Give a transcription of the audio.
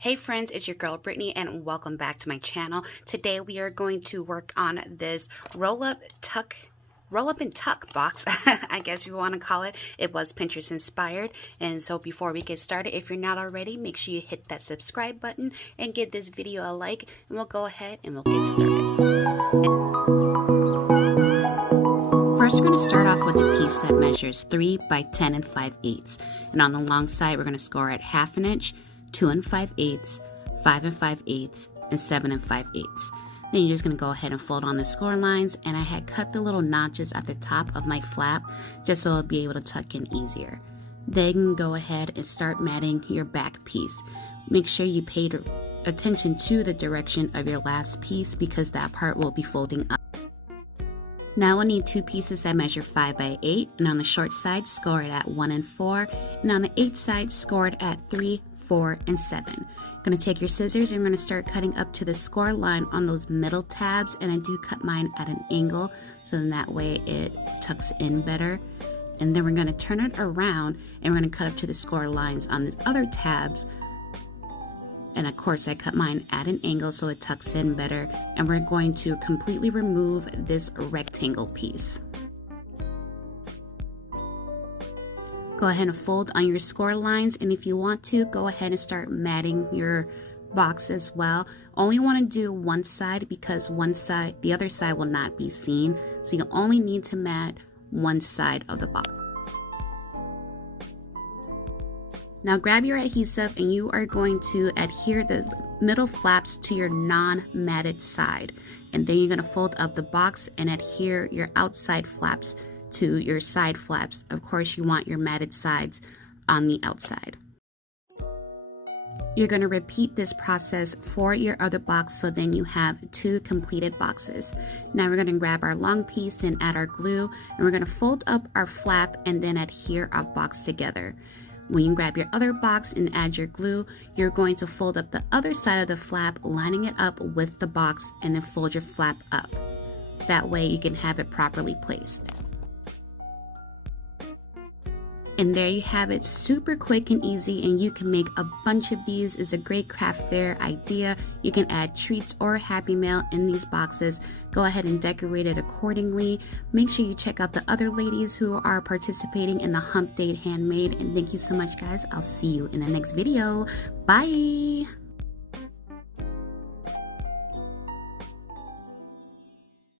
Hey friends, it's your girl Brittany and welcome back to my channel. Today we are going to work on this roll up and tuck box, I guess you want to call it. It was Pinterest inspired. And so before we get started, if you're not already, make sure you hit that subscribe button and give this video a like, and we'll go ahead and we'll get started. First, we're going to start off with a piece that measures 3 by 10 and 5/8. And on the long side, we're going to score at 1/2 inch, 2 5/8, 5 5/8, and 7 5/8. Then you're just going to go ahead and fold on the score lines, and I had cut the little notches at the top of my flap just so I'll be able to tuck in easier. Then go ahead and start matting your back piece. Make sure you pay attention to the direction of your last piece because that part will be folding up. Now I need 2 pieces that measure 5 by 8, and on the short side score it at 1 and 4, and on the 8 side score it at 3, 4, and 7. I'm going to take your scissors and we're going to start cutting up to the score line on those middle tabs, and I do cut mine at an angle so then that way it tucks in better. And then we're going to turn it around and we're going to cut up to the score lines on the other tabs, and of course I cut mine at an angle so it tucks in better. And we're going to completely remove this rectangle piece. Go ahead and fold on your score lines, and if you want to, go ahead and start matting your box as well. Only want to do one side because the other side will not be seen, so you only need to mat one side of the box. Now grab your adhesive and you are going to adhere the middle flaps to your non-matted side, and then you're going to fold up the box and adhere your outside flaps to your side flaps. Of course, you want your matted sides on the outside. You're going to repeat this process for your other box, so then you have 2 completed boxes. Now we're going to grab our long piece and add our glue, and we're going to fold up our flap and then adhere our box together. When you grab your other box and add your glue, you're going to fold up the other side of the flap, lining it up with the box, and then fold your flap up. That way you can have it properly placed. And there you have it, super quick and easy, and you can make a bunch of these. It's a great craft fair idea. You can add treats or Happy Mail in these boxes. Go ahead and decorate it accordingly. Make sure you check out the other ladies who are participating in the Hump Handmade. And thank you so much, guys. I'll see you in the next video. Bye!